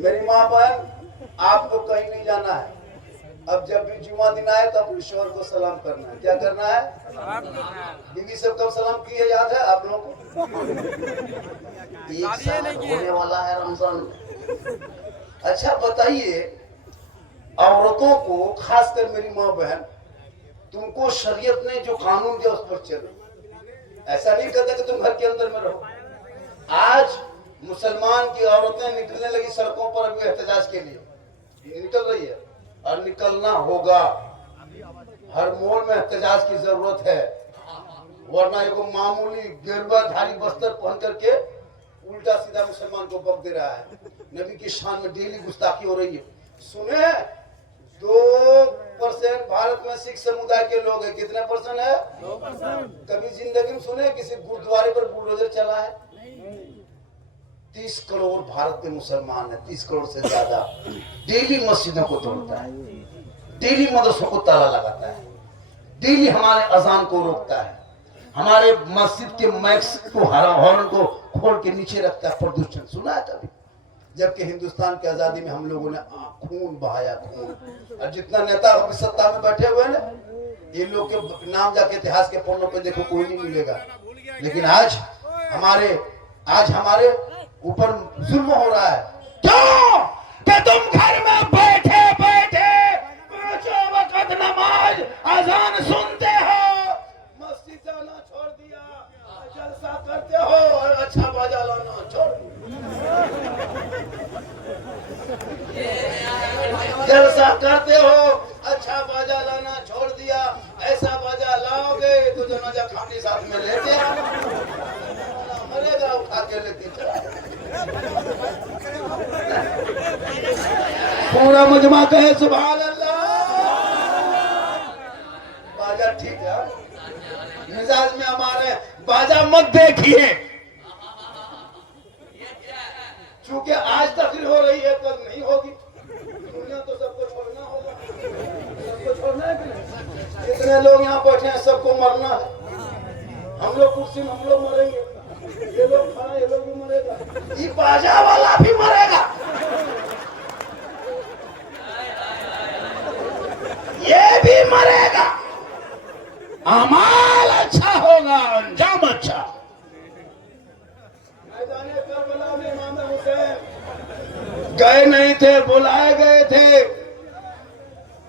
मेरी माँ बहन, आपको कहीं नहीं जाना है। अब जब भी जुमा दिन आए तो अपने शोहर को सलाम करना है। क्या करना है? बीवी सब कब सलाम की है याद है आप लोगों को? एक साल होने वाला है रमजान। अच्छा बताइए, औरतों को, खासकर मेरी माँ बहन, तुमको शरीयत ने जो कानून दिया उस पर चलो। ऐसा नहीं कहते कि तुम घर के अंदर में रहो। आज मुसलमान की औरतें निकलने लगी सड़कों पर अभी एहतजाज के लिए, निकल रही है और निकलना होगा। हर मोड़ में एहतजाज की जरूरत है, वरना एगो मामूली गिरबाधारी बस्तर पहन करके उल्टा सीधा मुसलमान को बक दे रहा है। नबी की शान में डेली गुस्ताखी हो रही है। सुने, 2% भारत में सिख समुदाय के लोग हैं। कितने परसेंट है? 2%। कभी जिंदगी में सुने किसी गुरुद्वारे पर बुलडोजर चला है? 30 करोड़ भारत में मुसलमान है, 30 करोड़ से ज्यादा। डेली मस्जिदों को तोड़ता है, डेली मदरसों को ताला लगाता है, डेली हमारे अजान को रोकता है, हमारे मस्जिद के मैक्स को, हॉर्न को खोल के नीचे रखता है। प्रदूषण सुना है कभी? जबकि हिंदुस्तान की आजादी में हम लोगों ने खून बहाया, खून। और जितना नेता अभी सत्ता में बैठे हुए ना, ये लोग के नाम जाके इतिहास के पन्नों पे देखो, कोई नहीं मिलेगा। लेकिन आज हमारे ऊपर जुल्म हो रहा है। क्यों? कि तुम घर में बैठे बैठे 5 वक्त नमाज अजान सुनते हो, मस्जिद जाना छोड़ दिया, जलसा करते हो और अच्छा बाजा लाना छोड़ दिया। जलसा करते हो, अच्छा बाजा लाना छोड़ दिया। ऐसा बाजा लाओगे तो जनाजा खाने साथ में लेते मरेगा, उठा के लेते चला। पूरा मजमा कहे सुभान अल्लाह। बाजा ठीक है, मिजाज में हमारे बाजा मत देखिए, क्योंकि आज तकलीफ हो रही है, कल नहीं होगी। दुनिया तो सबको छोड़ना होगा, सबको छोड़ना है कि नहीं? जितने लोग यहाँ बैठे हैं सबको मरना है। हम लोग कुर्सी में हम लोग मरेंगे, ये लोग खड़ा, ये लोग भी मरेगा, ये बाजा वाला भी मरेगा, ये भी मरेगा। अमाल अच्छा होगा, अंजाम अच्छा। मैदाने करबला में इमाम हुसैन गए नहीं थे, बुलाए गए थे।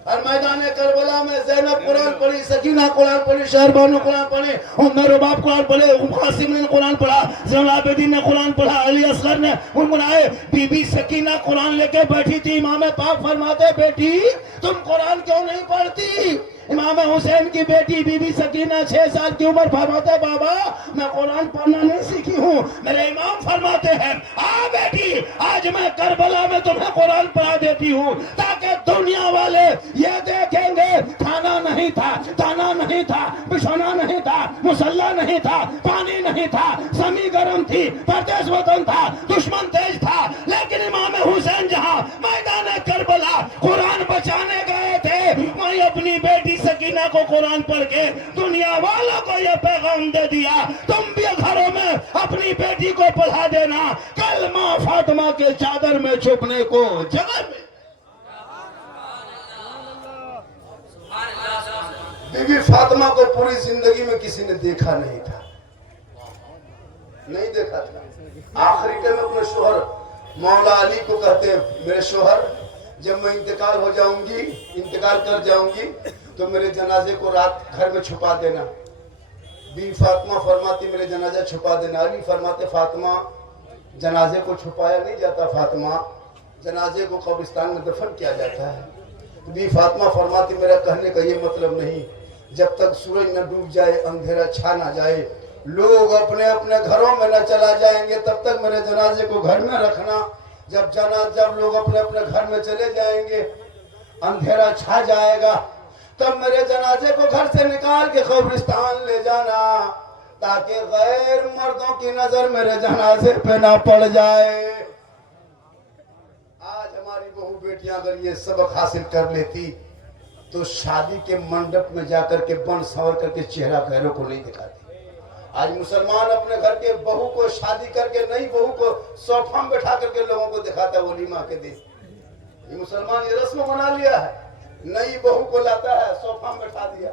और मैदान करबला में ज़ैनब कुरान पढ़ी, सकीना कुरान पढ़ी, शहरबानो कुरान पढ़ी, उम्मे रुबाब कुरान पढ़े, कासिम ने कुरान पढ़ा, ज़ैनुल आबिदीन ने कुरान पढ़ा, अली असगर ने गुनगुनाए। बीबी सकीना कुरान लेके बैठी थी। इमाम पाक फरमाते, बेटी तुम कुरान क्यों नहीं पढ़ती? इमाम हुसैन की बेटी बीबी सकीना 6 साल की उम्र फरमाते, बाबा मैं कुरान पढ़ना नहीं सीखी हूँ। मेरे इमाम फरमाते हैं, आ बेटी आज मैं करबला में तुम्हें कुरान पढ़ा देती हूँ, ताकि दुनिया वाले ये देखेंगे खाना नहीं था, दाना नहीं था, बिछौना नहीं था, मुसल्ला नहीं था, पानी नहीं था, जमी गर्म थी, परदेश वतन था, दुश्मन तेज था, लेकिन इमाम हुसैन जहाँ मैदान करबला कुरान बचाने गए थे, वहीं अपनी बेटी सकीना को कुरान पढ़ के दुनिया वालों को यह पैगाम दे दिया, तुम भी घरों में अपनी बेटी को पढ़ा देना, कल माँ फातिमा के चादर में छुपने को जगह में। बीबी फातिमा को पूरी जिंदगी में किसी ने देखा नहीं था, नहीं देखा था। आखिरी टाइम अपने शोहर मौला अली को कहते, मेरे शोहर जब मैं इंतकाल हो जाऊंगी, इंतकाल कर जाऊंगी, तो मेरे जनाजे को रात घर में छुपा देना। बीबी फातिमा फरमाती मेरे जनाजा छुपा देना। अली फरमाते, फातिमा जनाजे को छुपाया नहीं जाता, फातिमा जनाजे को कब्रिस्तान में दफन किया जाता है। तो बीबी फातिमा फरमाती मेरा कहने का ये मतलब नहीं, जब तक सूरज न डूब जाए, अंधेरा छा ना जाए, लोग अपने अपने घरों में न चला जाएंगे, तब तक मेरे जनाजे को घर में रखना। जब लोग अपने अपने घर में चले जाएंगे, अंधेरा छा जाएगा, तब मेरे जनाजे को घर से निकाल के कब्रिस्तान ले जाना, ताकि गैर मर्दों की नजर मेरे जनाजे पे ना पड़ जाए। आज हमारी बहू बेटियां अगर ये सबक हासिल कर लेती तो शादी के मंडप में जाकर के बन संवर करके चेहरा गैरों को नहीं दिखाती। आज मुसलमान अपने घर के बहू को शादी करके, नई बहू को सोफा में बैठा करके लोगों को दिखाता है वलीमा के दिन। ये मुसलमान ये रस्म बना लिया है, नई बहू को लाता है सोफा में बैठा दिया,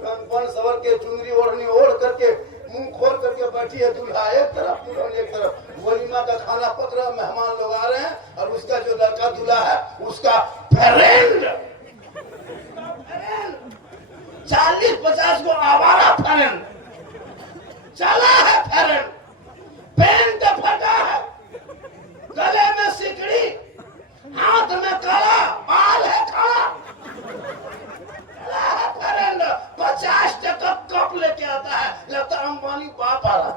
बन सवर के चुनरी ओढ़नी ओढ़ करके मुंह खोल करके बैठी है दूल्हा एक तरफ दुल्हन एक तरफ, वलीमा का खाना पक रहा, मेहमान लोग आ रहे हैं और उसका जो लड़का दूल्हा है उसका फ्रेंड 40-50 को आवारा फ्रेंड चला है, फ्रेंड पेंट फटा है, गले में सिकड़ी, हाथ में कड़ा, बाल है खड़ा, 50 टका कप लेके आता है, लगता अंबानी बाप आ रहा।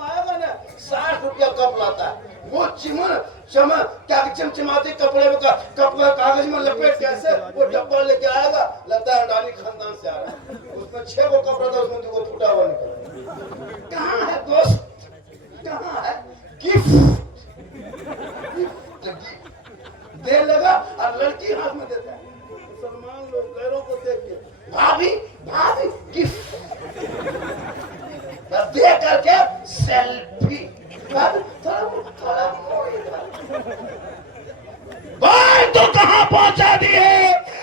आएगा ना 60 रुपया कप लाता है, वो क्या चमचमाते कपड़े में कप कागज में लपेट कैसे वो डब्बा लेके आएगा, लगता है अडानी खानदान से आ रहा है। उसमें 6 को कपड़ा था, उसमें 2 को फूटा हुआ निकला। कहाँ है दोस्त, कहाँ है गिफ्ट? दे लगा और लड़की हाथ में देता है। मुसलमान लोग गैरों को देख के भाभी भाभी गिफ्ट दे करके सेल्फी भाई तो कहाँ पहुंचा दिए।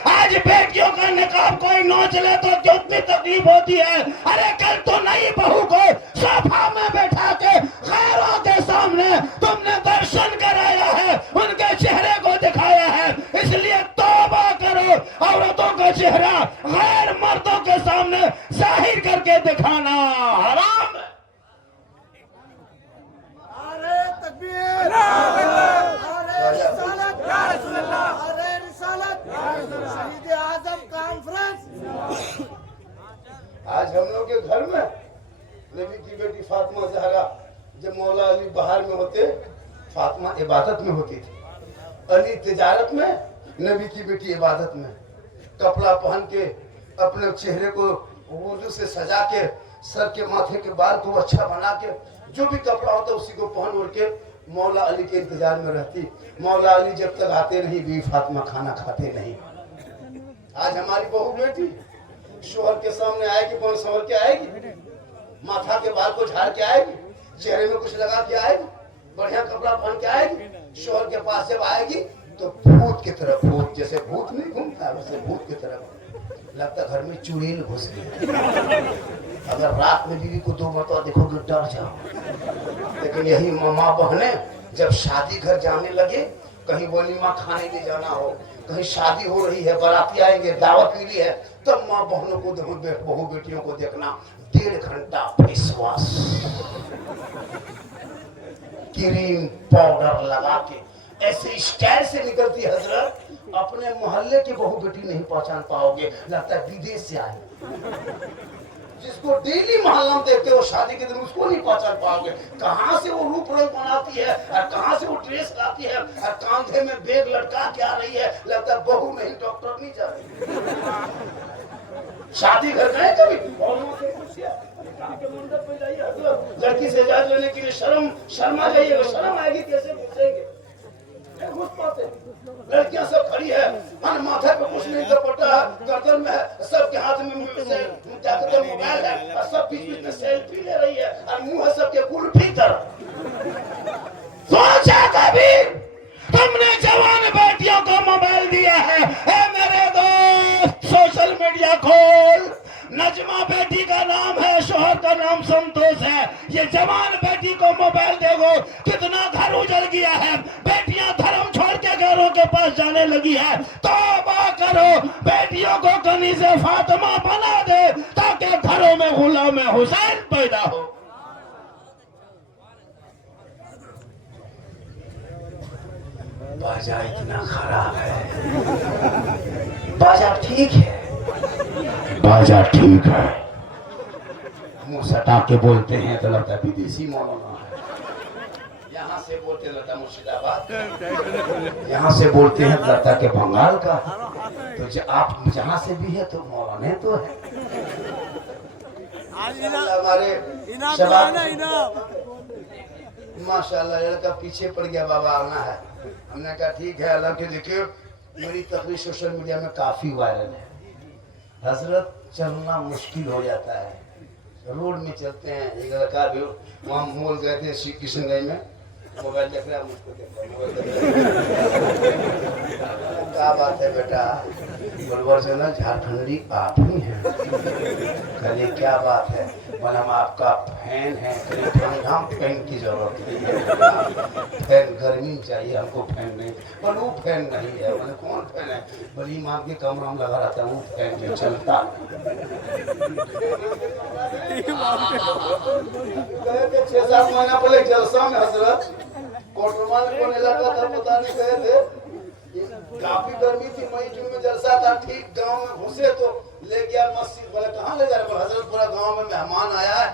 आज बेटियों का निकाब कोई नोच ले तो कितनी तकलीफ होती है। अरे कल तो नई बहू को सोफा में बैठा के खैरों के सामने तुमने दर्शन कराया है, उनके चेहरे को दिखाया है, इसलिए तौबा करो। औरतों का चेहरा गैर मर्दों के सामने जाहिर करके दिखाना हराम है। अरे तकबीर, अरे रिसालत, अरे रिसालत, शहीद आजम कॉन्फ्रेंस। आज हम लोग के घर में नबी की बेटी फातिमा ज़हरा, जब मौला अली बाहर में होते, फातिमा इबादत में होती थी, अली तिजारत में, नबी की बेटी इबादत में। कपड़ा पहन के अपने चेहरे को वुज़ू से सजा के, सर के माथे के बाल को अच्छा बना के, जो भी कपड़ा होता उसी को पहन ओढ़ के मौला अली के इंतजार में रहती। मौला अली जब तक आते नहीं, बीवी फातिमा खाना खाते नहीं। आज हमारी बहू बेटी शोहर के सामने आएगी, कौन संवर के आएगी, माथा के बाल को झाड़ के आएगी, चेहरे में कुछ लगा के आएगी, बढ़िया कपड़ा पहन के आएगी। शोहर के पास जब आएगी तो भूत की तरह, भूत जैसे भूत नहीं घूमता वैसे भूत की तरह लगता, घर में चुड़ैल घुस गई। अगर रात में बीवी को 2 मरतबा देखोगे डर जाओ। लेकिन यही मामा बहने जब शादी घर जाने लगे, कहीं वलीमा खाने ले जाना हो, कहीं शादी हो रही है, बाराती आएंगे, दावत मिली है, तब माँ बहनों को, बहू बेटियों को देखना 1.5 घंटा फेस वॉश, क्रीम पाउडर लगा के ऐसे स्टाइल से निकलती है हजरत, अपने मोहल्ले की बहू बेटी नहीं पहचान पाओगे, लगता है विदेश से आए। जिसको डेली मोहल्ला में देखते हो शादी के दिन, उसको नहीं पहचान पाओगे। कहाँ से वो रूप रंग बनाती है और कहाँ से वो ड्रेस लाती है और कांधे में बैग लटका के आ रही है, लगता है बहू नहीं डॉक्टर नहीं जा रही। शादी घर गए कभी, मंडप में जाइए, लड़की से इजाजत लेने के लिए शर्मा जाइएगा, शर्म आएगी, कैसे पूछेंगे, घुस पाते। लड़कियां सब खड़ी है, मन माथे पे कुछ नहीं दुपट्टा है, गर्दन में है, सबके हाथ में क्या कहते हैं मोबाइल है, और सब बीच में सेल्फी ले रही है, और मुंह है सबके कुल्फी तरह। सोचा कभी तुमने जवान बेटियों को मोबाइल दिया है? ए मेरे दोस्त, सोशल मीडिया खोल, नजमा बेटी का नाम है, शोहर का नाम संतोष है, ये जवान बेटी को मोबाइल देखो, कितना घर उजड़ गया है। बेटियां धर्म छोड़ के घरों के पास जाने लगी है। तौबा करो, बेटियों को कनीज़े फातिमा बना दे ताकि घरों में गुलाम हुसैन पैदा हो। बाजा इतना खराब है, बाजा ठीक है, बाजा ठीक है, मुंह सटा के बोलते हैं तो लगता विदेशी मौलाना है, यहाँ से बोलते लगता मुर्शिदाबाद, यहाँ से बोलते हैं लगता के बंगाल का। तो आप जहाँ से भी है तो मौलाने तो है। हमारे माशाल्लाह लड़का पीछे पड़ गया, बाबा आना है। हमने कहा ठीक है, अल्लाह के देखिए मेरी तकरीर सोशल मीडिया में काफी वायरल है। हजरत चलना मुश्किल हो जाता है, रोड में चलते हैं। एक लड़का भी वहाँ मॉल गए थे श्री कृष्णगंज में, मोबाइल देख रहा, मुझको देख रहा, मोबाइल देख रहा। क्या बात है बेटा? बलवर से ना झारखंडी आप ही हैं। कहिए क्या बात है? बोले हम आपका फैन है। ठंडा फैन की जरूरत नहीं है, फैन गर्मी चाहिए हमको, फैन नहीं। पर वो फैन नहीं है। बोले कौन फैन है? बड़ी माँ के कमरा में लगा रहता हूँ, फैन जो चलता। गए थे 6-7 महीना पहले जलसा में हजरत कोटरमा में कोने लगा था, पता नहीं गए थे। काफी गर्मी थी, मई जून में जलसा था। ठीक गांव में घुसे तो ले गया मस्जिद। बोले कहाँ ले जा रहे? हजरत पूरा गांव में मेहमान आया है,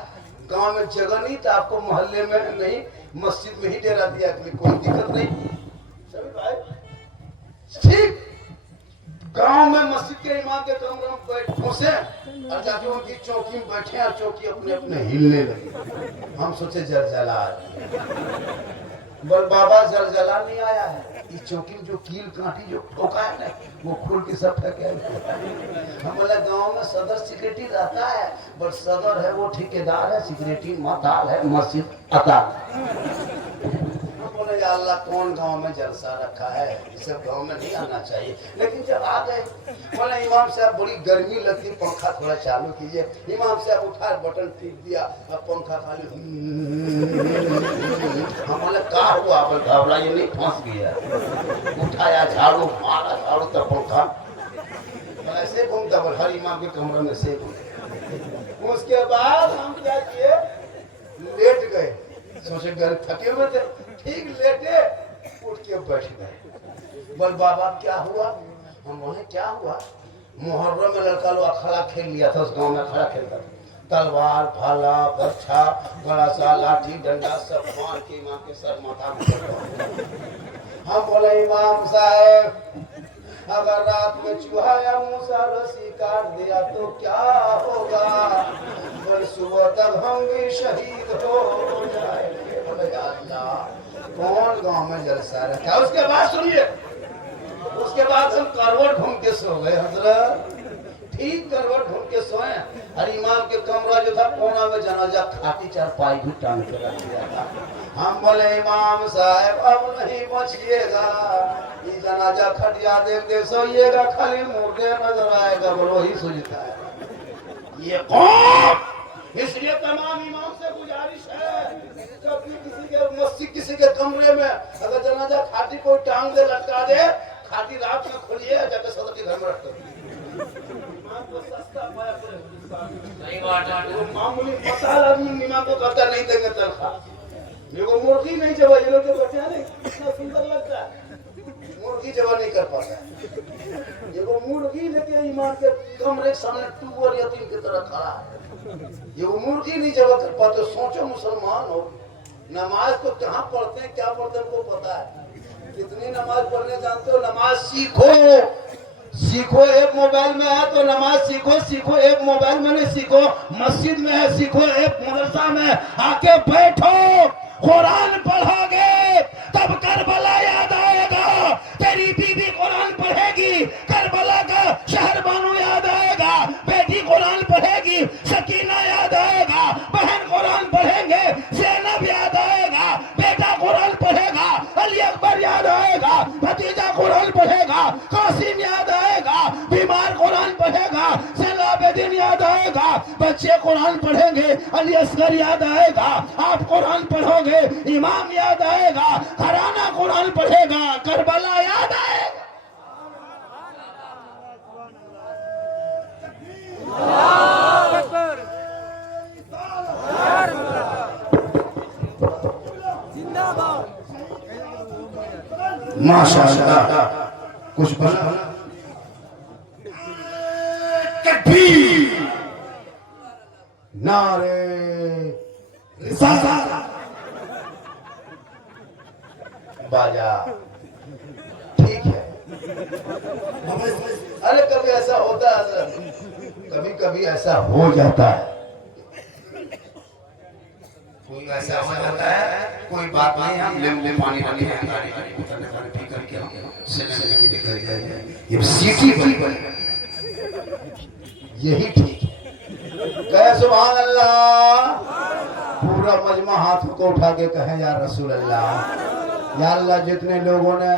गांव में जगह नहीं था, आपको मोहल्ले में नहीं मस्जिद में ही डेरा दिया, कोई दिक्कत नहीं। सभी भाई ठीक गांव में मस्जिद के इमाम के कमरे में बैठ घुसे और जाके उनकी चौकी में बैठे और चौकी अपने अपने हिलने लगी। हम सोचे जलजला आ रही है। बोल बाबा जलजला नहीं आया है, इस चौकी में जो कील कांटी जो ठोका है ना, वो खुल के सब फेंके। हम बोले गांव में सदर सेक्रेटरी रहता है, बट सदर है वो ठेकेदार है, सेक्रेटरी मताल है, मस्जिद अताल। बोले या अल्लाह कौन गांव में जलसा रखा है, इस सब गांव में नहीं आना चाहिए। लेकिन जब आ गए बोले इमाम साहब बड़ी गर्मी लगती, पंखा थोड़ा चालू कीजिए। इमाम साहब उठा बटन टिप दिया, अब पंखा खाली। हम बोले क्या हुआ? बोले घबराइए नहीं, फंस गया। उठाया झाड़ू मारा, झाड़ू तब पंखा ऐसे घूमता। बोले हर इमाम के कमरे में से घूमते। उसके बाद हम क्या किए, लेट गए। सोचे घर थके हुए थे, ठीक लेटे उठ के बैठ गए। बोल बाबा क्या हुआ? हम बोले क्या हुआ? मुहर्रम में लड़का लोग अखाड़ा खेल लिया था, उस गांव में अखाड़ा खेलता था। तलवार भाला बर्छा बड़ा सा लाठी डंडा सब मार के इमाम के सर माथा में। हम बोले इमाम साहब अगर रात में चूहा या मूसा रस्सी काट दिया तो क्या होगा? बोले सुबह तक हम भी शहीद हो जाएंगे। बोले अल्लाह कौन गांव में जलसा रखा? उसके बाद सुनिए, उसके बाद हम करवट घूम के सो गए हजरत। ठीक करवट घूम के सोए और इमाम के कमरा जो था कोना में जनाजा खाटी चारपाई भी टांग के रख दिया था। हम बोले इमाम साहब अब नहीं बचिएगा, ये जनाजा खटिया देख दे सोइएगा, खाली मुर्दे नजर आएगा। बोलो ही सोचता है ये कौन? इसलिए तमाम इमाम से गुजारिश है, जब भी किसी के मस्जिद किसी के कमरे में अगर जनाजा खाटी कोई टांग दे लटका दे, खाटी रात में खोलिए जाके सदर के घर में रख दो। मामूली मसाल आदमी इमाम को कहता नहीं देंगे तनख्वाह। ये वो मुर्गी नहीं जब ये लोग बैठे हैं नहीं, कितना सुंदर लगता है। मुर्गी जब नहीं कर पाता है, ये वो मुर्गी लेके इमाम के कमरे के सामने टूबर यतीम की तरह खड़ा है। ये वो मुर्गी नहीं जब कर पाते। सोचो मुसलमान हो, नमाज तो कहाँ पढ़ते हैं, क्या पढ़ते हैं हमको पता है। कितनी नमाज पढ़ने जानते हो? नमाज सीखो, सीखो। एक मोबाइल में है तो नमाज सीखो, सीखो। एक मोबाइल में नहीं सीखो, मस्जिद में है सीखो, एक मदरसा में आके बैठो, कुरान पढ़ोगे तब करबला याद आएगा। तेरी बीवी कुरान पढ़ेगी, करबला का शहर बानू याद आएगा। बेटी कुरान पढ़ेगी, सकीना याद आएगा। बहन कुरान पढ़ेंगे, ज़ैनब याद आएगा। बेटा कुरान पढ़ेगा, अली अकबर याद आएगा। भतीजा कुरान पढ़ेगा, कासिम याद आएगा। बीमार कुरान पढ़ेगा, ज़ैनुलाब्दीन याद आएगा। बच्चे कुरान पढ़ेंगे, अली असगर याद आएगा। आप कुरान पढ़ोगे, इमाम याद आएगा। घराना कुरान पढ़ेगा, करबला याद आएगा। माशाअल्लाह कुछ बना तकबीर, नारे रिसालत, बाजा ठीक है। अरे कभी ऐसा होता है, कभी कभी ऐसा हो जाता है, कोई ऐसा हो जाता है, कोई बात नहीं। हम ले पानी वाली है, उतरने वाले पी करके हम चलने की निकल जाए। ये सीटी बन यही ठीक है। कहे सुभान अल्लाह। पूरा मजमा हाथ को उठा के कहे या रसूल अल्लाह। या अल्लाह जितने लोगों ने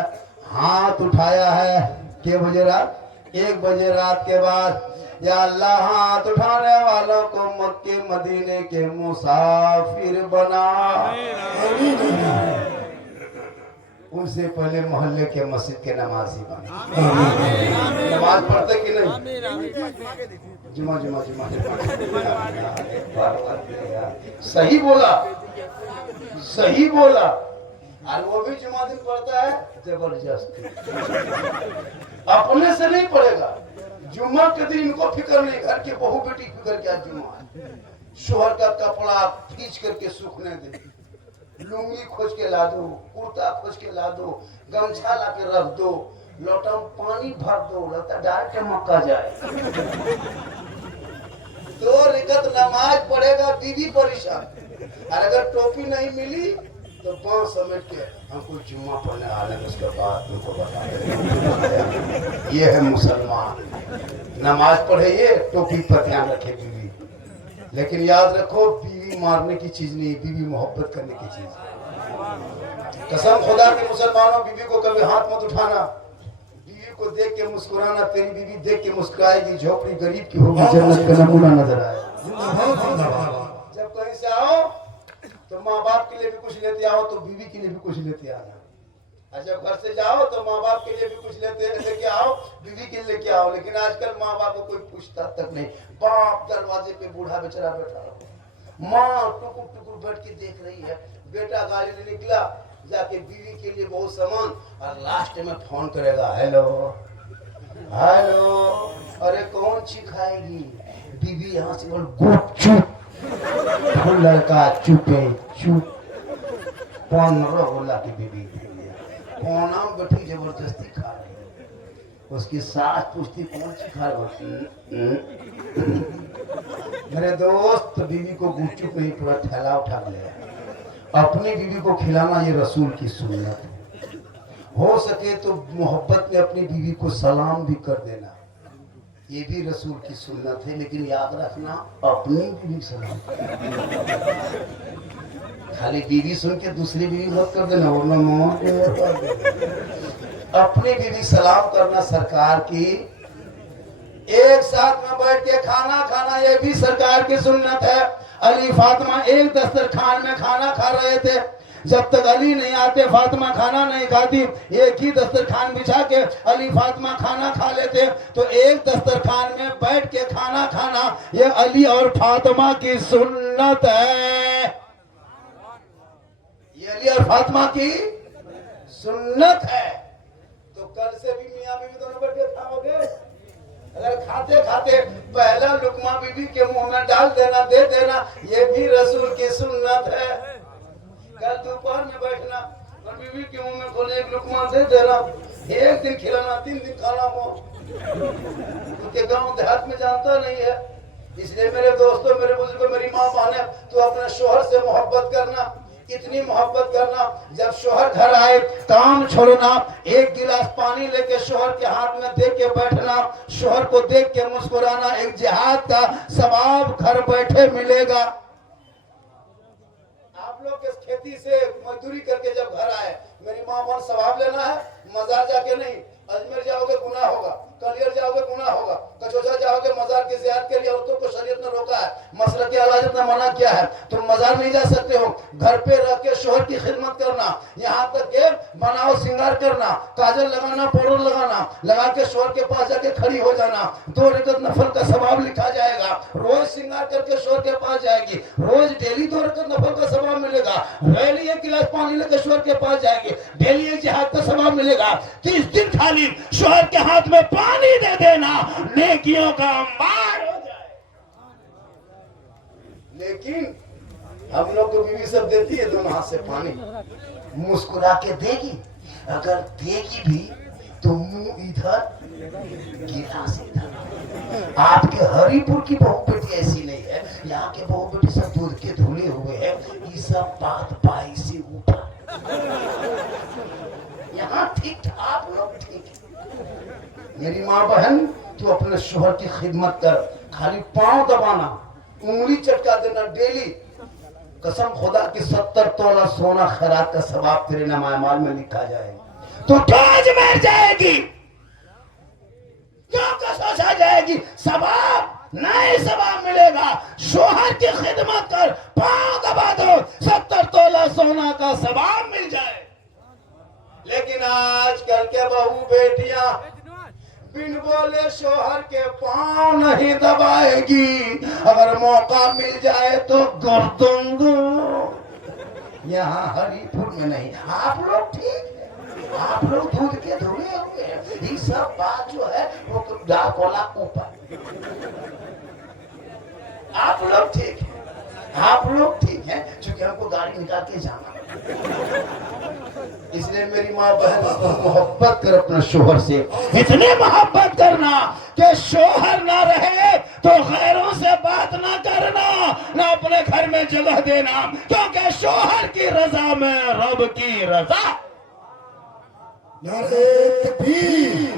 हाथ उठाया है के बजे रात 1 बजे रात के बाद, या अल्लाह हाथ उठाने वालों को मक्के मदीने के मुसाफिर बना। उनसे पहले मोहल्ले के मस्जिद के नमाजी बना। नमाज पढ़ते कि नहीं? जुमा जुमा जुमा सही बोला, सही बोला। और वो भी जुमा दिन पढ़ता है जबरदस्ती, अपने से नहीं पढ़ेगा। जुम्मा के दिन इनको फिक्र नहीं, घर के बहू बेटी फिक्र क्या जुम्मा है। शोहर का कपड़ा खींच करके सूखने दे, लुंगी खोज के ला दो, कुर्ता खोज के ला दो, गमछा ला के रख दो, लोटा में पानी भर दो, लगता डायरेक्ट मक्का जाए। तो रिकत नमाज पढ़ेगा बीवी परेशान। और अगर टोपी नहीं मिली तो बांह समेट के हमको जुम्मा पढ़ने आ रहे, उसके बाद तुमको बता दे। ये है मुसलमान, नमाज पढ़े ये टोपी पर ध्यान रखे बीवी। लेकिन याद रखो बीवी मारने की चीज नहीं, बीवी मोहब्बत करने की चीज है। कसम खुदा के मुसलमानों, बीवी को कभी हाथ मत उठाना। बीवी को देख के मुस्कुराना, तेरी बीवी देख के मुस्कुराएगी, झोपड़ी गरीब की होगी, जन्नत का नमूना नजर आए। जब कहीं से आओ तो माँ बाप के लिए भी कुछ लेते आओ, तो बीवी के लिए भी कुछ लेते आना। और जब घर से जाओ तो माँ बाप के लिए भी कुछ लेके आओ, बीवी के लिए लेके आओ। लेकिन आजकल माँ बाप को कोई पूछता तक नहीं। बाप दरवाजे पे बूढ़ा बेचारा बैठा रहा, माँ टुकुर टुकुर बैठ के देख रही है। बेटा गाड़ी में निकला, जाके बीवी के लिए बहुत सामान, और लास्ट में फोन करेगा, हेलो हेलो, अरे कौन सी खाएगी? बीवी यहाँ से बोल गुप चुप, लड़का चुपे चुप। 15 गोला की बीवी कोना में बैठी जबरदस्ती खा रही है। उसकी सास पूछती कौन सी खा रही? मेरे दोस्त, बीवी को गुपचुप नहीं, पूरा थैला उठा लिया। अपनी बीवी को खिलाना ये रसूल की सुन्नत है। हो सके तो मोहब्बत में अपनी बीवी को सलाम भी कर देना, ये भी रसूल की सुन्नत है। लेकिन याद रखना, अपनी बीवी सलाम, खाली बीवी सुन के दूसरी बीवी मत कर देना, वरना अपनी बीवी सलाम करना सरकार की। एक साथ में बैठ के खाना खाना, ये भी सरकार की सुन्नत है। अली फातिमा एक दस्तरखान में खाना खा रहे थे। जब तक अली नहीं आते फातिमा खाना नहीं खाती। एक ही दस्तरखान बिछा के अली फातिमा खाना खा लेते। तो एक दस्तरखान में बैठ के खाना खाना, ये अली और फातिमा की सुन्नत है। ये अली और फातिमा की सुन्नत है। तो कल से भी मियां बीवी दोनों बैठ के खाओगे। अगर खाते खाते पहला लुकमा बीवी के मुंह में डाल देना, दे देना, ये भी रसूल की सुन्नत है। कल दोपहर में बैठना और बीवी के मुंह में खोले एक लुकमा दे देना, 1 दिन खिलाना, 3 दिन खाना हो। उनके गांव देहात में जानता नहीं है। इसलिए मेरे दोस्तों, मेरे बुजुर्गों, मेरी माँ बहने, तो अपने शोहर से मोहब्बत करना, इतनी मोहब्बत करना, जब शोहर घर आए काम छोड़ना, 1 गिलास पानी लेके शोहर के हाथ में दे के बैठना, शोहर को देख के मुस्कुराना। एक जिहाद का सवाब घर बैठे मिलेगा। आप लोग के खेती से मजदूरी करके जब घर आए, मेरी माँ बहन सवाब लेना है, मजार जाके नहीं। अजमेर जाओगे गुनाह होगा, कलियर जाओगे गुनाह होगा, कचौजा जाओगे मजार की ज़ियारत के लिए औरतों को शरीयत ने रोका है, मसलक की अलाजत ने मना किया है। तुम मजार नहीं जा सकते हो। घर पे रह के शोहर की खिदमत करना, यहाँ तक के बनाओ श्रृंगार करना, काजल लगाना, पाउडर लगाना, लगा के शोहर के पास जाके खड़ी हो जाना। 2 रकत नफल का सवाब लिखा जाएगा। रोज श्रृंगार करके शोहर के पास जाएगी, रोज डेली 2 रकत नफल का सवाब मिलेगा। डेली 1 गिलास पानी लेकर शोहर के पास जाएगी, डेली 1 जिहाद का सवाब मिलेगा। 30 दिन खाली शोहर के हाथ में पानी दे देना, नेकियों का अंबार हो जाए। लेकिन हम लोग को बीवी सब देती है दोनों हाथ से पानी, मुस्कुरा के देगी। अगर देगी भी तो मुंह इधर, गिलास इधर। आपके हरिपुर की बहू बेटी ऐसी नहीं है। यहाँ के बहू बेटी सब दूध के धुले हुए हैं। ये सब बात बाई से ऊपर। यहाँ ठीक था, आप लोग ठीक है। मेरी माँ बहन, तू अपने शोहर की खिदमत कर, खाली पांव दबाना, उंगली चटका देना डेली। कसम खुदा की 70 तोला सोना खैरात का सवाब तेरे नामाल में लिखा जाएगा। तो आज मर जाएगी क्यों का सोचा जाएगी? सवाब नहीं, सवाब मिलेगा। शोहर की खिदमत कर, पांव दबा दो, 70 तोला सोना का सवाब मिल जाए। लेकिन आजकल के बहू बेटियां बिन बोले शोहर के पांव नहीं दबाएगी। अगर मौका मिल जाए तो गर्दन दो। यहाँ हरिपुर में नहीं, आप लोग ठीक है, आप लोग दूध के धुए हुए हैं। ये सब बात जो है वो डाकोला ऊपर। आप लोग ठीक है, आप लोग ठीक है, क्योंकि हमको गाड़ी निकाल के जाना। इसलिए मेरी माँ बहन मोहब्बत कर अपने शोहर से, इतनी मोहब्बत करना कि शोहर ना रहे तो गैरों से बात ना करना, ना अपने घर में जगह देना, क्योंकि शोहर की रजा में रब की रजा। नारे तकबीर,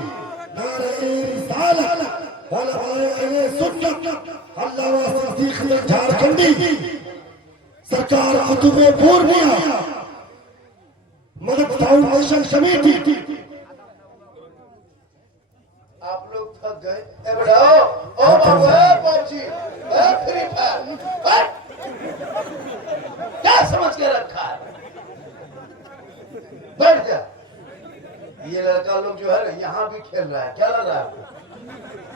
नारे रिसालत, उलमाए अहले सुन्नत, अल्लाह व सिद्दीक झारखंडी, सरकार खुतबे पूर्णिया, मदद फाउंडेशन समिति। आप लोग थक गए? ए बेटा, ओ बाबू, ए पबजी, ए फ्री फायर, क्या समझ के रखा है? बैठ जा। ये लड़का लोग जो है ना यहाँ भी खेल रहा है, क्या लग रहा है आपको?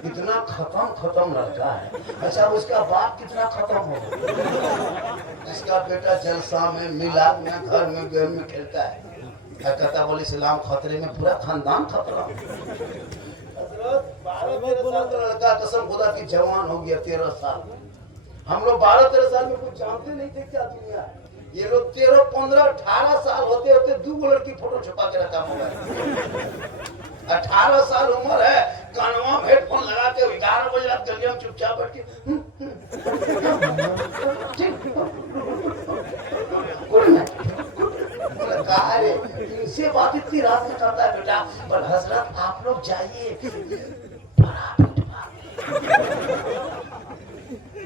इतना खत्म लड़का है। अच्छा, उसका बाप कितना खत्म हो? इसका बेटा जलसा में, मिलाद में, घर में, गेम में खेलता है। कहता बोले इस्लाम खतरे में, पूरा खानदान खतरा। 12-13 साल का लड़का, कसम खुदा की जवान हो गया 13 साल। हम लोग 12-13 साल में कुछ जानते नहीं थे क्या दुनिया है। ये लोग 13, 15, 18 साल होते होते 2 लड़की फोटो छुपा के रखा मोबाइल। 18 साल उम्र है, कानवा में हेडफोन लगा के 11 बजे रात गलिया में चुपचाप बैठ के इनसे बात इतनी रात में करता है बेटा। पर हजरत आप लोग जाइए,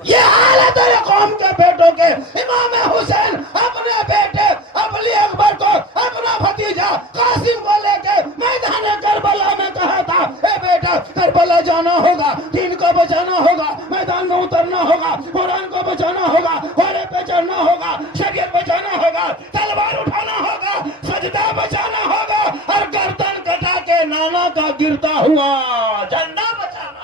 ये हाल है तेरे कौम के बेटों के। इमाम हुसैन अपने बेटे अबली अकबर को अपना भतीजा कासिम को लेके मैदान करबला में कहा था, ए बेटा करबला जाना होगा, दीन को बचाना होगा, मैदान में उतरना होगा, कुरान को बचाना होगा, घोड़े पे चढ़ना होगा, शरीयत बचाना होगा, तलवार उठाना होगा, सजदा बचाना होगा, और गर्दन कटा के नाना का गिरता हुआ झंडा बचाना।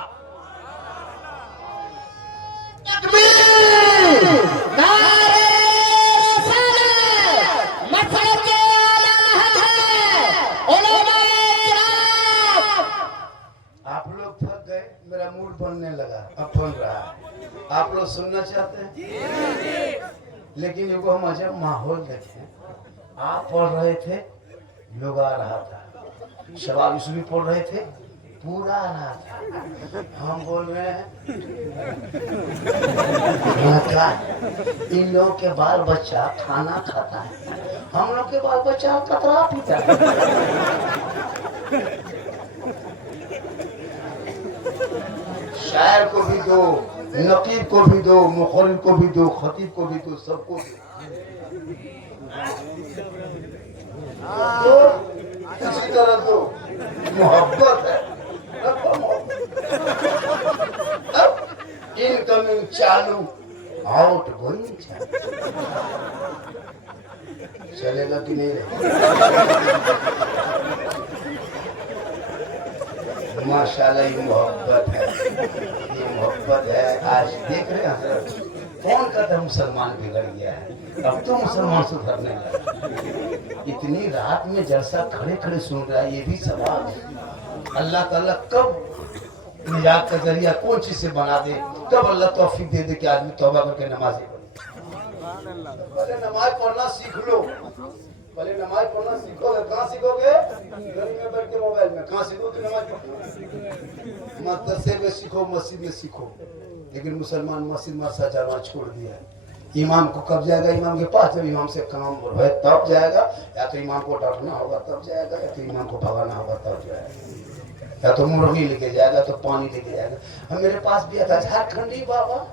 आप लोग थक गए, मेरा मूड बनने लगा, अब बन रहा है। आप लोग सुनना चाहते हैं? लेकिन एगो हम अजब माहौल देखें। आप पढ़ रहे थे, लोग आ रहा था, शबाब यूसुफी पढ़ रहे थे, पूरा आ रहा था। हम बोल रहे हैं इन लोगों के बाल बच्चा खाना खाता है, हम लोग के बाल बच्चा कतरा पीता है। शायर को भी दो, नकीब को भी दो, मुखर्रिर को भी दो, खतीब को भी दो, सबको दो। इसी तरह दो, मोहब्बत है, रखो मोहब्बत। अब इनकमिंग चालू, आउट गोइंग चालू। चलेगा कि नहीं माशाल्लाह, ये मोहब्बत है, ये मोहब्बत है। आज देख रहे हैं कौन कहता है मुसलमान बिगड़ गया है, अब तो मुसलमान सुधरने लगा। इतनी रात में जलसा खड़े खड़े सुन रहा है, ये भी सवाल है। अल्लाह ताला कब निजात का जरिया कौन चीज से बना दे, कब अल्लाह तौफीक दे दे कि आदमी तौबा करके नमाज़ पढ़े। पहले नमाज पढ़ना सीख लो, पहले नमाज पढ़ना सीखोगे। कहाँ सीखोगे? घर में बैठ के मोबाइल में। कहाँ सीखोगे नमाज पढ़ना? मदरसे में सीखो, मस्जिद में सीखो। लेकिन मुसलमान मस्जिद मदरसा जाना छोड़ दिया है। इमाम को कब जाएगा इमाम के पास? जब इमाम से काम है तब जाएगा, या तो इमाम को डांटना होगा तब जाएगा, या तो इमाम को भगाना होगा तब जाएगा, या तो मुर्गी लेके जाएगा तो पानी लेके जाएगा। हम मेरे पास भी आता झारखंडी बाबा,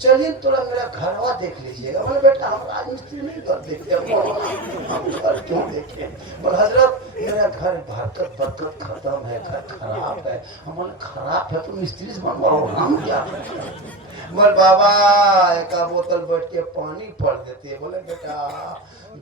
चलिए थोड़ा मेरा घरवा देख लीजिएगा। बोले बेटा हम राजमिस्त्री नहीं घर देखते, हम घर क्यों देखे? बोले हजरत मेरा घर बरकत बरकत खत्म है, घर खराब है। हम बोले खराब है तो मिस्त्री से बनवाओ, हम क्या? बोल बाबा एक बोतल बैठ के पानी पढ़ देते। बोले बेटा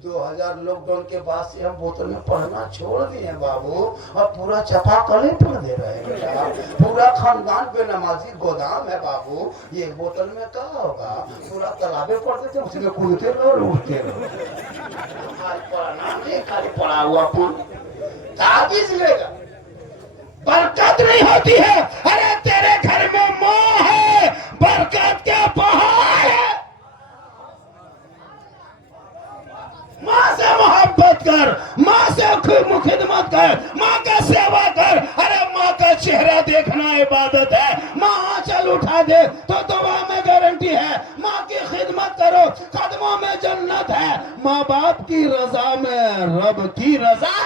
2000 लॉकडाउन के बाद से हम बोतल में पढ़ना छोड़ दिए बाबू, और पूरा चपाकले पढ़ दे रहे हैं बेटा। पूरा खानदान पे नमाजी गोदाम है बाबू, ये बोतल में क्या होगा? पूरा तालाबे पढ़ देते, उसमें कूदते रहो और उठते रहो। पढ़ना नहीं, खाली पढ़ा हुआ ताबीज लेगा, बरकत नहीं होती है। अरे तेरे घर में माँ है, बरकत क्या पहाड़ है। माँ से मोहब्बत कर, माँ से खिदमत कर, माँ का सेवा कर। अरे माँ का चेहरा देखना इबादत है। माँ आंचल उठा दे तो दुआ में गारंटी है। माँ की खिदमत करो, कदमों में जन्नत है। माँ बाप की रजा में रब की रजा।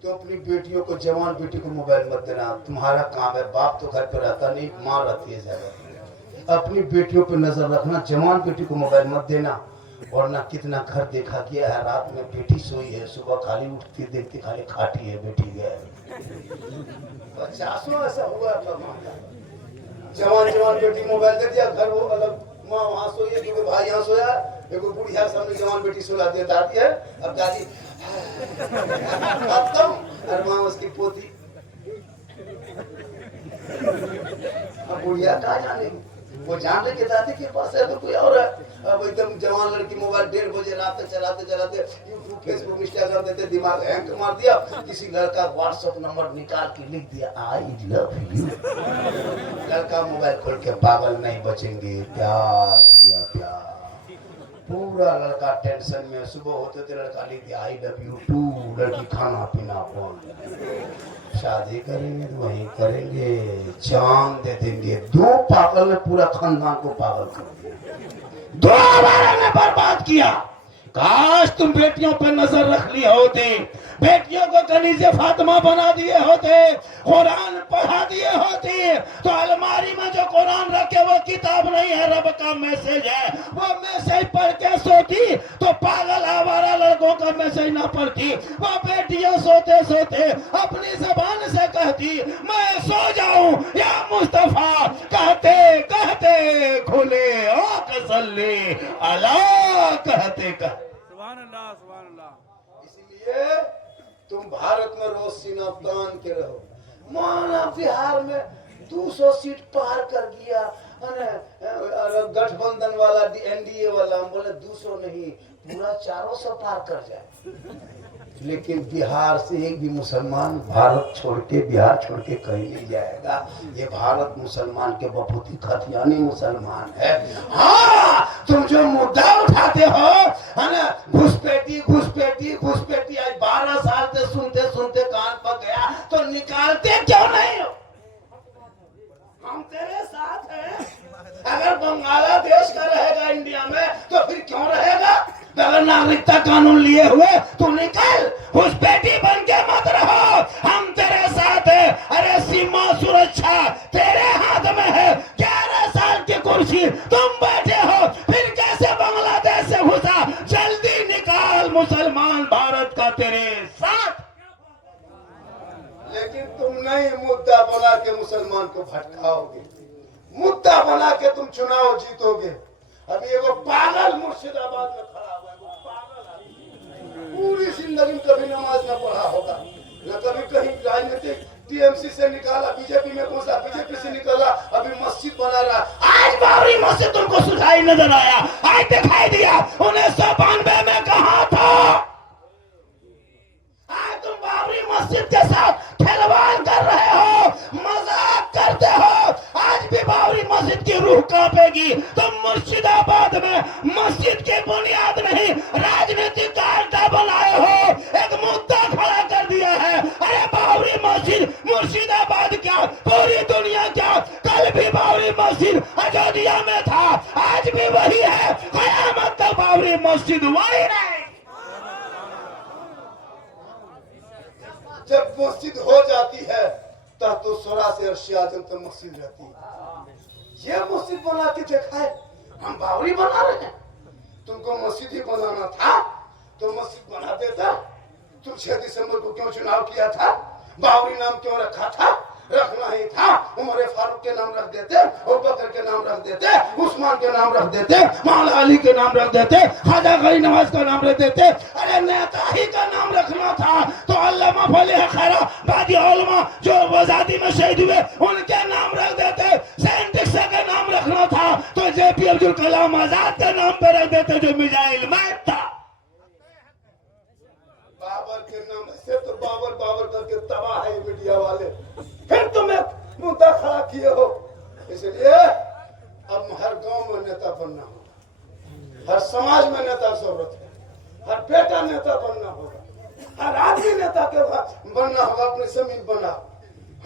तो अपनी बेटियों को, जवान बेटी को मोबाइल मत देना। तुम्हारा काम है, बाप तो घर पे रहता नहीं, माँ रहती है ज्यादा। अपनी बेटियों पे नजर रखना, जवान बेटी को मोबाइल मत देना। वरना कितना घर देखा गया है, रात में बेटी सोई है, सुबह खाली उठती देखती खाली खाटी है, बेटी गया है। 50 ऐसा हुआ था। जवान बेटी मोबाइल दे दिया, घर वो अलग, माँ वहाँ सोई है, क्योंकि भाई यहाँ सोया, देखो बुढ़िया सामने जवान बेटी सुला दिया दादी है। अब दादी खत्म, और माँ उसकी पोती। अब बुढ़िया कहाँ जानेगी? वो जान रही कि दादी के पास है तो कोई और है। अब एकदम जवान लड़की मोबाइल 1:30 बजे रात तक चलाते यूट्यूब फेसबुक इंस्टाग्राम देते, दिमाग हैंग मार दिया। किसी लड़का व्हाट्सएप नंबर निकाल के लिख दिया आई लव यू। लड़का मोबाइल खोल के पागल नहीं बचेंगे, प्यार हो गया प्यार। पूरा लड़का टेंशन में, सुबह होते थे लड़का लिख दिया आई लव यू टू। लड़की खाना पीना कौन? शादी करेंगे तो वही करेंगे, जान दे देंगे। 2 पागल ने पूरा खानदान को पागल कर दिया, 2 बार में बर्बाद किया। काश तुम बेटियों पर नजर रख ली होते, बेटियों को कनीज़े फातिमा बना दिए होते, कुरान पढ़ा दिए होते। तो अलमारी में जो कुरान रखे वो किताब नहीं है, रब का मैसेज है। वो मैसेज पढ़ के सोती तो पागल आवारा लड़कों का मैसेज ना पढ़ती। वो बेटियां सोते सोते अपनी जबान से कहती मैं सो जाऊं या मुस्तफा, कहते कहते खुले आंख सल्ले अला, कहते कहते। इसलिए तुम भारत में रोज सीना तान के रहो। माना बिहार में 200 सीट पार कर गया, गठबंधन वाला एनडीए वाला, हम बोले 200 नहीं, पूरा 400 पार कर जाए। लेकिन बिहार से एक भी मुसलमान भारत छोड़ के, बिहार छोड़ के कहीं नहीं जाएगा। ये भारत मुसलमान के बपूती खतियानी मुसलमान है। हाँ, तुम जो मुद्दा उठाते हो है ना, घुसपैठी घुसपैठी घुसपैठी, आज 12 साल से सुनते सुनते कान पक गया, तो निकालते क्यों नहीं हो? हम तेरे साथ हैं। अगर बांग्लादेश का रहेगा इंडिया में तो फिर क्यों रहेगा? अगर नागरिकता कानून लिए हुए तो निकल, घुसपैठी बन के मत रहो, हम तेरे साथ है। अरे सीमा सुरक्षा तेरे हाथ में है, 11 साल की कुर्सी तुम बैठे हो, फिर कैसे बांग्लादेश से घुसा? जल्दी निकाल, मुसलमान भारत का तेरे साथ। लेकिन तुम नहीं मुद्दा बना के मुसलमान को भटकाओगे, मुद्दा बना के तुम चुनाव जीतोगे। अभी एगो पागल मुर्शिदाबाद में खड़ा हुआ है, वो पागल पूरी जिंदगी में कभी नमाज न पढ़ा होगा, न कभी कहीं राजनीतिक टीएमसी से निकाला, बीजेपी में घुसा, बीजेपी से निकाला, अभी मस्जिद बना रहा। आज बाबरी मस्जिद तुमको सुधाई नजर आया, आज दिखाई दिया 1992 में कहा था। आज तुम बाबरी मस्जिद के साथ खिलवाड़ कर रहे हो, मजाक करते हो। आज भी बाबरी मस्जिद की रूह होगी तो मुर्शिदाबाद में मस्जिद की बुनियाद नहीं राजनीतिक कार्य बनाए हो, एक मुद्दा खड़ा कर दिया है। अरे बाबरी मस्जिद मुर्शिदाबाद क्या, पूरी दुनिया क्या, कल भी बाबरी मस्जिद अयोध्या में था, आज भी वही है, कयामत तक बाबरी मस्जिद वही रहे। जब मस्जिद हो जाती है तब तो सोरा से अर्शी आजम तक मस्जिद रहती है। ये मस्जिद बना के देखा है, हम बावरी बना रहे हैं। तुमको मस्जिद ही बनाना था तो मस्जिद बना देता। तुम 6 दिसंबर को क्यों चुनाव किया था? बावरी नाम क्यों रखा था? रखना ही था, उमर फारूक के नाम रख देते, अबू बकर के नाम रख देते, उस्मान के नाम रख देते, मौला अली के नाम रख देते, ख्वाजा गरीब नवाज का नाम रख देते। अरे नेता ही का नाम रखना था तो अल्लामा फलीह खैरा बादी उलमा जो आजादी में शहीद हुए उनके नाम रख देते। साइंटिस्ट का नाम रखना था तो जेपी अब्दुल कलाम आजाद के नाम पे रख देते जो मिसाइल मैन था। बाबर के नाम से तो बाबर बाबर करके तबाह है मीडिया वाले। फिर तुम्हें मुद्दा खड़ा किए हो, इसलिए अब हर गांव में नेता बनना होगा, हर समाज में नेता जरूरत है, हर बेटा नेता बनना होगा, हर आदमी नेता के बनना होगा। अपनी जमीन बना।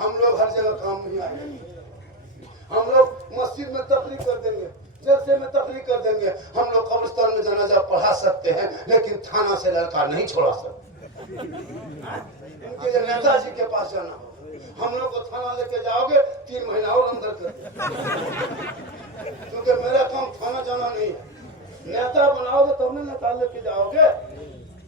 हम लोग हर जगह काम नहीं आएंगे, हम लोग मस्जिद में तकरीर कर देंगे, जलसे में तकरीर कर देंगे, हम लोग कब्रिस्तान में जनाजा पढ़ा सकते हैं लेकिन थाना से लड़का नहीं छोड़ा सकते। उनके नेताजी के पास जाना हो, हम लोग को थाना लेके जाओगे 3 महीना और अंदर कर, क्योंकि मेरा काम थाना जाना नहीं है। नेता बनाओगे तो हमने नेता लेके जाओगे।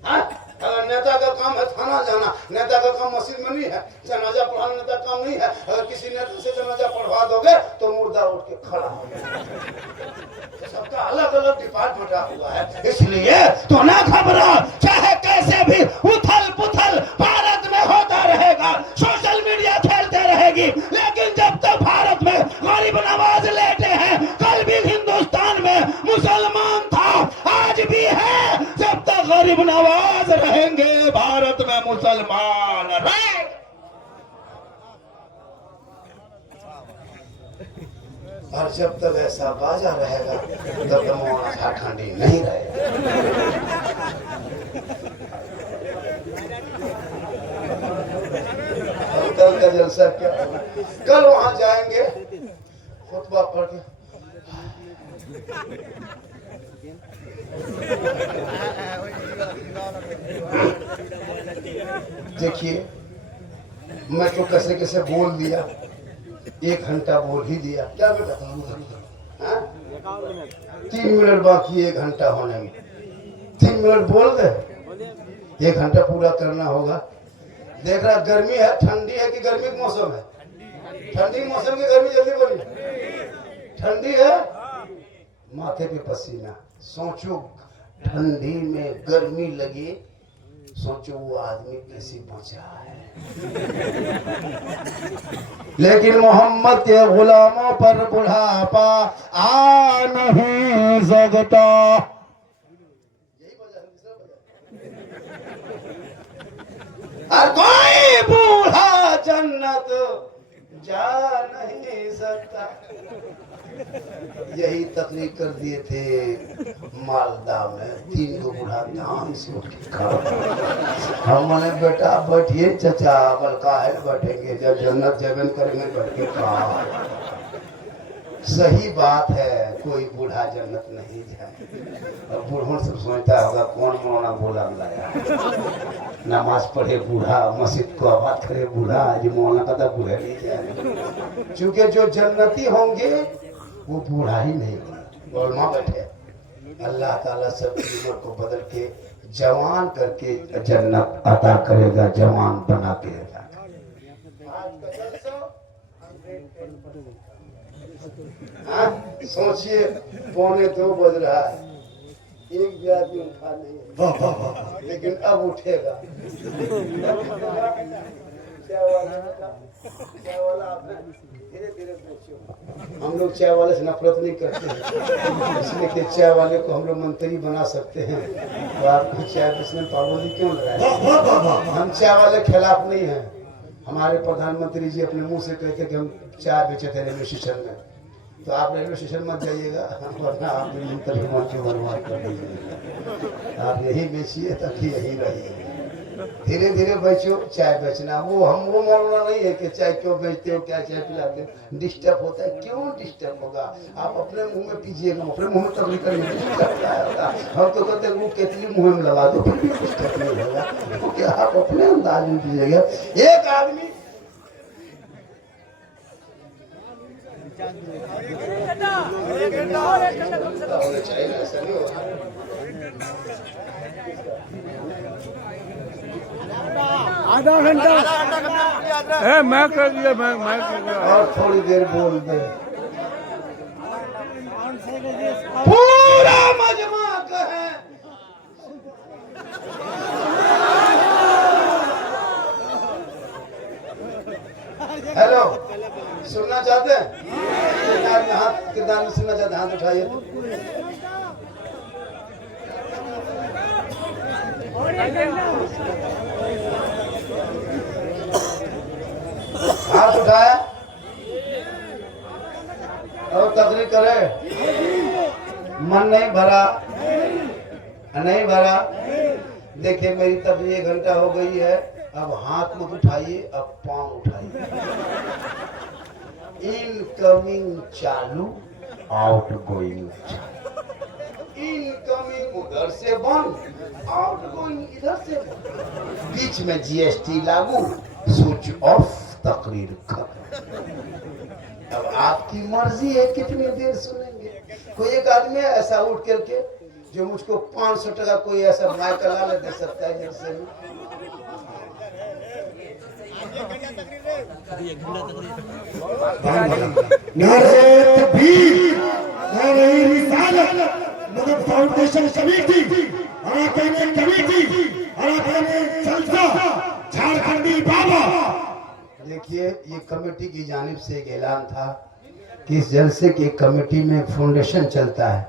अगर नेता का काम है थाना जाना, नेता का काम मस्जिद में नहीं है, जनाजा पढ़ाना नेता काम नहीं है। अगर किसी नेता से जनाजा पढ़वा दोगे तो मुर्दा उठ के खड़ा हो जाएगा। सबका अलग अलग डिपार्टमेंट हुआ है, इसलिए तो ना घबरा। चाहे कैसे भी उथल पुथल भारत में होता रहेगा, सोशल मीडिया खेलते रहेगी, लेकिन जब तक भारत में गरीब नवाज लेटे हैं, कल भी हिंदुस्तान में मुसलमान था, आज भी है। जब तक गरीब नवाज रहेंगे भारत में मुसलमान रहेंगे। और जब तक ऐसा बाजा रहेगा तब तक मौलाना झारखंडी नहीं रहेगा। कल का जलसा क्या, कल वहां जाएंगे खुतबा पढ़ के देखिए, मैं तो कैसे कैसे बोल दिया, 1 घंटा बोल ही दिया। क्या बेटा 3 मिनट बाकी 1 घंटा होने में, 3 मिनट बोल दे, 1 घंटा पूरा करना होगा। देख रहा गर्मी है, ठंडी है कि गर्मी का मौसम है? ठंडी मौसम की गर्मी जल्दी बोली, ठंडी है, माथे पे पसीना। सोचो ठंडी में गर्मी लगी, सोचो वो आदमी कैसे बचा है। लेकिन मोहम्मद के गुलामों पर बुढ़ापा आ नहीं सकता। यही वजह है, और कोई बूढ़ा जन्नत जा नहीं सकता। यही तकलीफ कर दिए थे मालदा में, 3 गो बूढ़ा धान से उठ के खड़ा। हमने बेटा बैठिए चचा, बल्का है बैठेंगे, जब जन्नत जबन करेंगे बैठ के कहा। सही बात है, कोई बूढ़ा जन्नत नहीं जाए। और बूढ़ों से सोचता होगा कौन मौलाना बोला लाया, नमाज पढ़े बूढ़ा, मस्जिद को आबाद करे बूढ़ा, आज मौलाना का बूढ़ा नहीं जाए। क्योंकि जो जन्नती होंगे वो बूढ़ा ही नहीं होगा। उलमा बैठे, अल्लाह ताला सबकी उम्र को बदल के जवान करके जन्नत अता करेगा, जवान बना के अता करेगा। सोचिए 1:45 बज रहा है, एक भी आदमी उठा नहीं, लेकिन अब उठेगा। चाय वाला आपने धीरे धीरे पूछो। हम लोग चाय वाले से नफरत नहीं करते हैं, इसलिए कि चाय वाले को हम लोग मंत्री बना सकते हैं। तो आपको चाय बेचने में पाबंदी क्यों लगाए? हम चाय वाले खिलाफ नहीं हैं। हमारे प्रधानमंत्री जी अपने मुंह से कहते कि हम चाय बेचे थे रेलवे स्टेशन में, तो आप रेलवे स्टेशन मत जाइएगा, वरना आप तर्जुमा के बर्बाद कर दीजिए। आप यही बेचिए ताकि यही रहिए। धीरे धीरे बेचो, चाय बेचना वो मौलाना नहीं है कि चाय क्यों बेचते हो, क्या चाय पिलाते हो, डिस्टर्ब होता है। क्यों डिस्टर्ब होगा? आप अपने मुंह में पीजिएगा, अपने मुंह में तब करिए, डिस्टर्ब क्या होगा? हम तो कहते हैं वो केतली मुंह में लगा दो, फिर भी डिस्टर्ब नहीं होगा, क्योंकि आप अपने अंदाज में पीजिएगा। एक आदमी आधा घंटा मैं कर दिया, मैं कर दिया। और थोड़ी देर बोल दे। पूरा मजमा कहे हेलो, सुनना चाहते हैं? हाथ किरदार में सुनना चाहते हैं, हाथ उठाइए। हाथ उठाया और तकरीर करे। मन नहीं भरा, नहीं भरा। देखिए मेरी तब 1 घंटा हो गई है, अब हाथ मत उठाइए, अब पांव उठाइए। इनकमिंग चालू, आउट गोइंग। इनकमिंग उधर से बंद, आउट गोइंग इधर से बंद। बीच में जीएसटी लागू, स्विच ऑफ, तकरीर खत्म। अब आपकी मर्जी है कितनी देर सुनेंगे। कोई एक आदमी ऐसा उठ करके जो मुझको 500 टका कोई ऐसा माइक ला दे सकता है जैसे मदद फाउंडेशन कमेटी, अराकानी कमेटी, अराकानी जलसा, झारखंडी बाबा। देखिए ये कमेटी की जानिब से एक ऐलान था कि इस जलसे की कमेटी में एक फाउंडेशन चलता है।